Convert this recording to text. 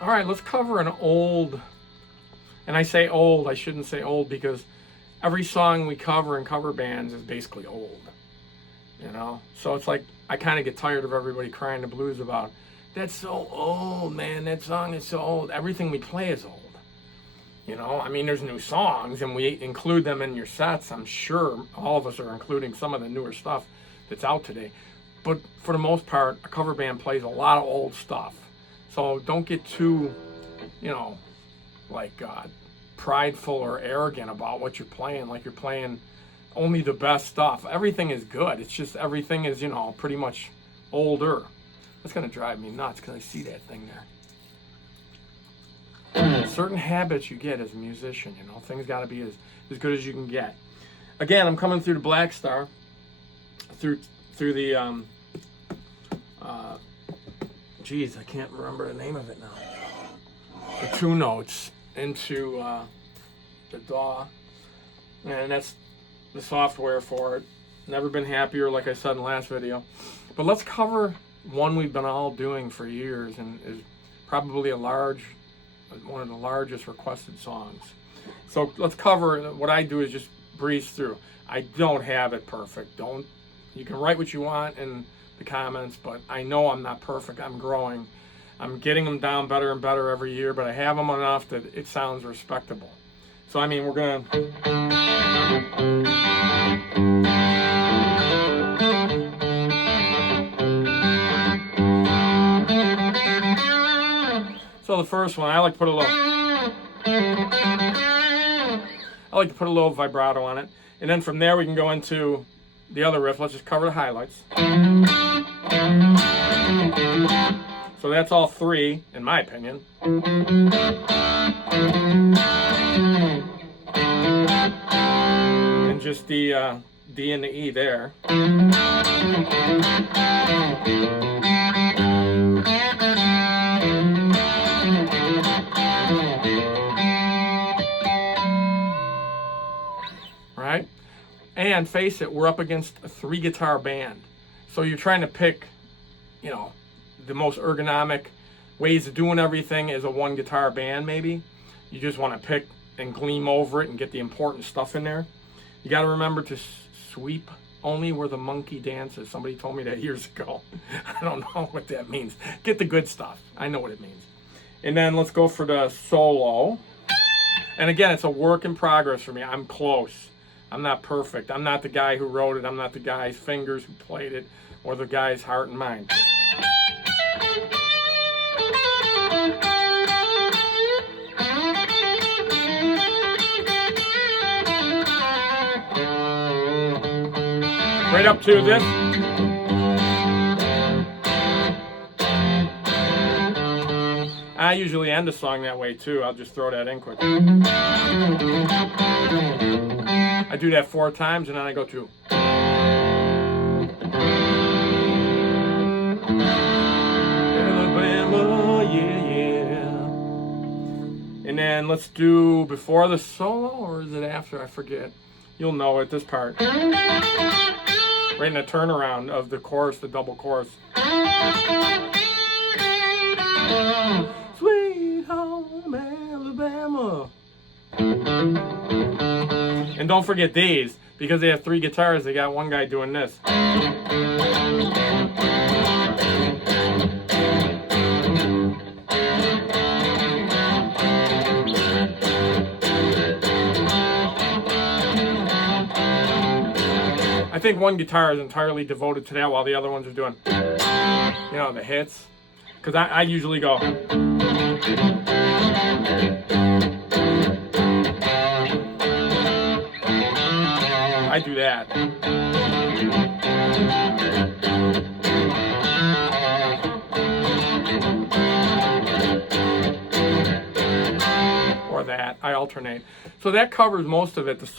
All right, let's cover an old, and I say old, I shouldn't say old because every song we cover in cover bands is basically old, you know? So it's like, I kind of get tired of everybody crying the blues about, that's so old, man, that song is so old. Everything we play is old. You know, I mean, there's new songs and we include them in your sets. I'm sure all of us are including some of the newer stuff that's out today. But for the most part, a cover band plays a lot of old stuff. So don't get too, you know, like prideful or arrogant about what you're playing. Like you're playing only the best stuff. Everything is good. It's just everything is, you know, pretty much older. That's going to drive me nuts because I see that thing there. Certain habits you get as a musician, you know, things got to be as good as you can get. Again, I'm coming through the Black Star, through the geez, I can't remember the name of it now. The two notes into the DAW, and that's the software for it. Never been happier, like I said in the last video. But let's cover one we've been all doing for years, and is probably one of the largest requested songs. So let's cover. What I do is just breeze through. I don't have it perfect. You can write what you want in the comments, but I know I'm not perfect. I'm growing. I'm getting them down better and better every year, but I have them enough that it sounds respectable. So I mean, we're gonna. So the first one, I like to put a little vibrato on it, and then from there we can go into the other riff. Let's just cover the highlights. So that's all three, in my opinion. And just the D and the E there. Right? And face it, we're up against a 3-guitar band. So you're trying to pick, you know, the most ergonomic ways of doing everything as a 1-guitar band, maybe. You just want to pick and gleam over it and get the important stuff in there. You got to remember to sweep only where the monkey dances. Somebody told me that years ago. I don't know what that means. Get the good stuff. I know what it means. And then let's go for the solo. And again, it's a work in progress for me. I'm close. I'm not perfect. I'm not the guy who wrote it. I'm not the guy's fingers who played it, or the guy's heart and mind. Right up to this. I usually end a song that way too. I'll just throw that in quick. I do that 4 times and then I go to. Alabama, yeah. And then let's do before the solo, or is it after? I forget. You'll know it, this part. Right in the turnaround of the chorus, the double chorus. Sweet home Alabama. And don't forget these, because they have 3 guitars, they got one guy doing this. I think one guitar is entirely devoted to that while the other ones are doing, you know, the hits. Because I usually go. I do that. Or that. I alternate. So that covers most of it. The